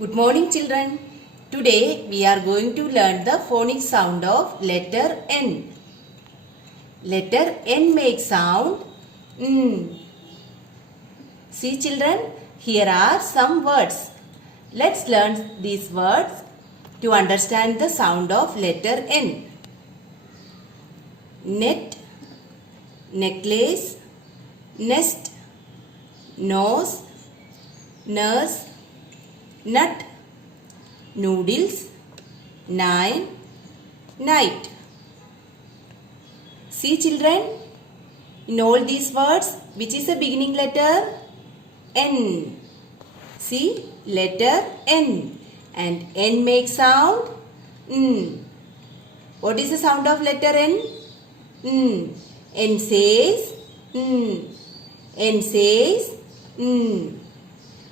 Good morning, children. Today we are going to learn the phonic sound of letter N. Letter N makes sound N. See, children, here are some words. Let's learn these words to understand the sound of letter N. Net, necklace, nest, nose, nurse, nut, noodles, nine, night. See, children, in all these words, which is the beginning letter? N. See, letter N. And N makes sound N. What is the sound of letter N? N. N says N. N says N.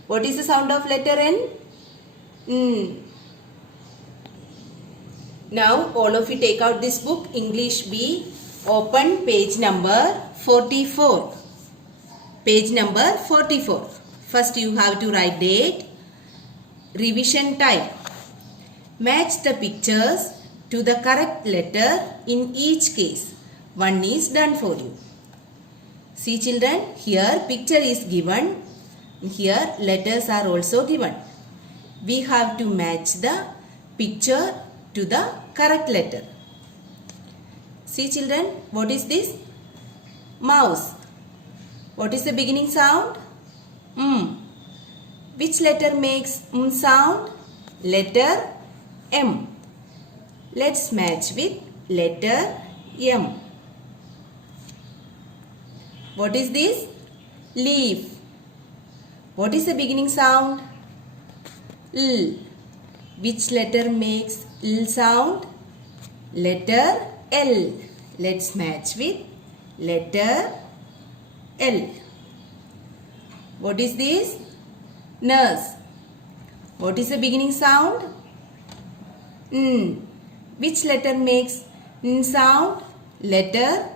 What is the sound of letter N? N. Now all of you take out this book, English B. Open page number 44. Page number 44. First you have to write date. Revision time. Match the pictures to the correct letter in each case. One is done for you. See, children, here picture is given. Here letters are also given. We have to match the picture to the correct letter. See, children, what is this? Mouse. What is the beginning sound? M. Which letter makes M sound? Letter M. Let's match with letter M. What is this? Leaf. What is the beginning sound? L. Which letter makes L sound? Letter L. Let's match with letter L. What is this? Nurse. What is the beginning sound? N. Which letter makes N sound? Letter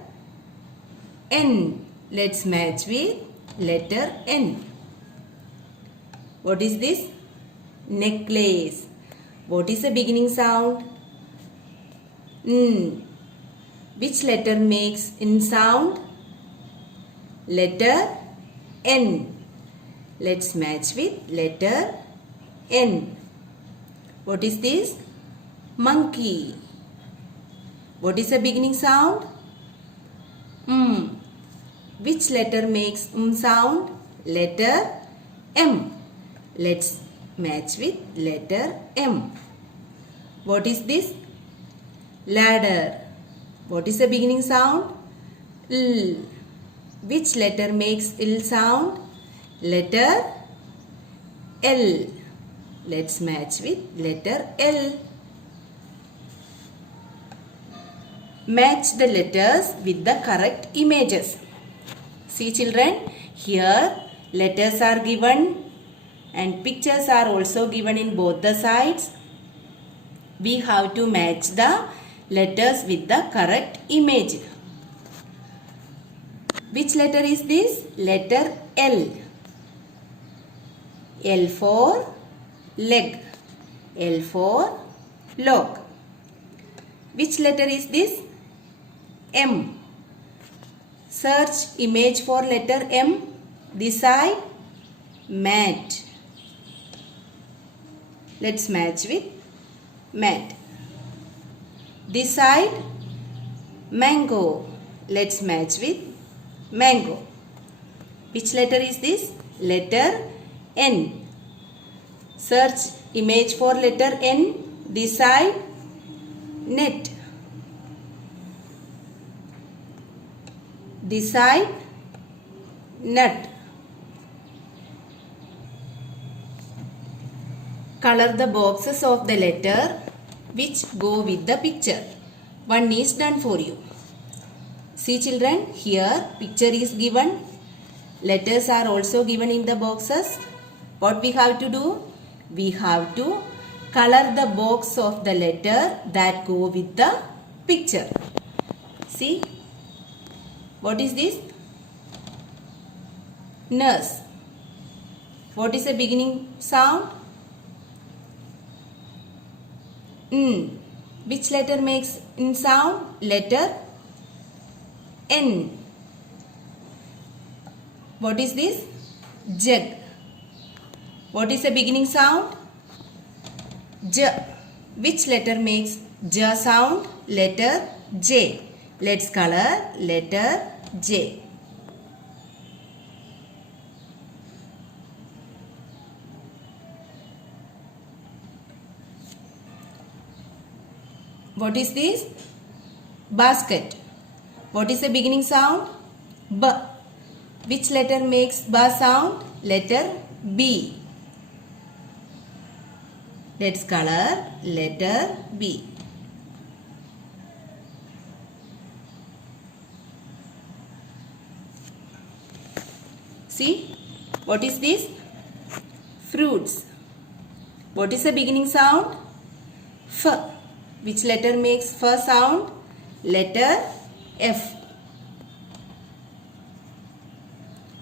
N. Let's match with letter N. What is this? Necklace. What is the beginning sound? N. Which letter makes N sound? Letter N. Let's match with letter N. What is this? Monkey. What is the beginning sound? M. Which letter makes M sound? Letter M. Let's match with letter M. What is this? Ladder. What is the beginning sound? L. Which letter makes L sound? Letter L. Let's match with letter L. Match the letters with the correct images. See, children, here letters are given and pictures are also given in both the sides. We have to match the letters with the correct image. Which letter is this? Letter L. L for leg. L for log. Which letter is this? M. Search image for letter M. This side, mat. Let's match with mat. This side, mango. Let's match with mango. Which letter is this? Letter N. Search image for letter N. This side, net. This side, nut. Color the boxes of the letter which go with the picture. One is done for you. See, children, here picture is given. Letters are also given in the boxes. What we have to do? We have to color the box of the letter that go with the picture. See, what is this? Nurse. What is the beginning sound? N. Which letter makes N sound? Letter N. What is this? Jug. What is the beginning sound? J. Which letter makes J sound? Letter J. Let's color letter J. What is this? Basket. What is the beginning sound? B. Which letter makes B sound? Letter B. Let's color letter B. See, what is this? Fruits. What is the beginning sound? F. Which letter makes F sound? Letter F.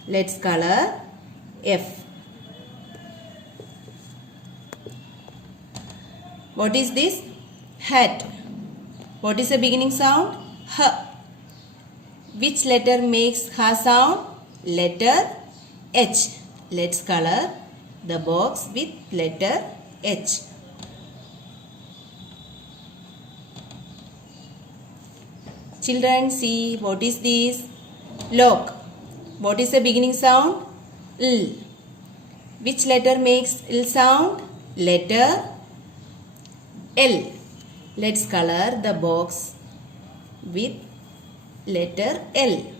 Let's color F. What is this? Hat. What is the beginning sound? H. Which letter makes H sound? Letter H. Let's color the box with letter H. Children, see, what is this? Lock. What is the beginning sound? L. Which letter makes L sound? Letter L. Let's color the box with letter L.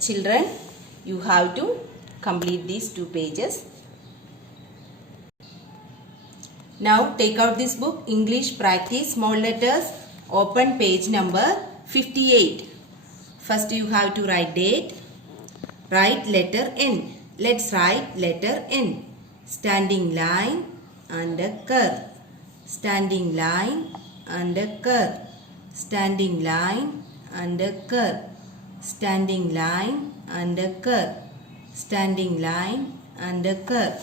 Children, you have to complete these 2 pages. Now take out this book, English Practice Small Letters. Open page number 58. First you have to write date. Write letter N. Let's write letter N. Standing line and a curve. Standing line and a curve. Standing line and a curve. Standing line and a curve. Standing line and a curve.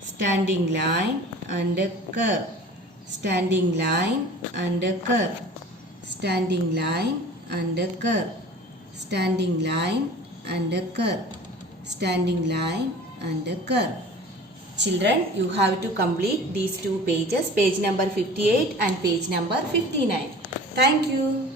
Standing line and a curve. Standing line and a curve. Standing line and a curve. Standing line and a curve. Standing line and a curve. Children, you have to complete these 2 pages, page number 58 and page number 59. Thank you.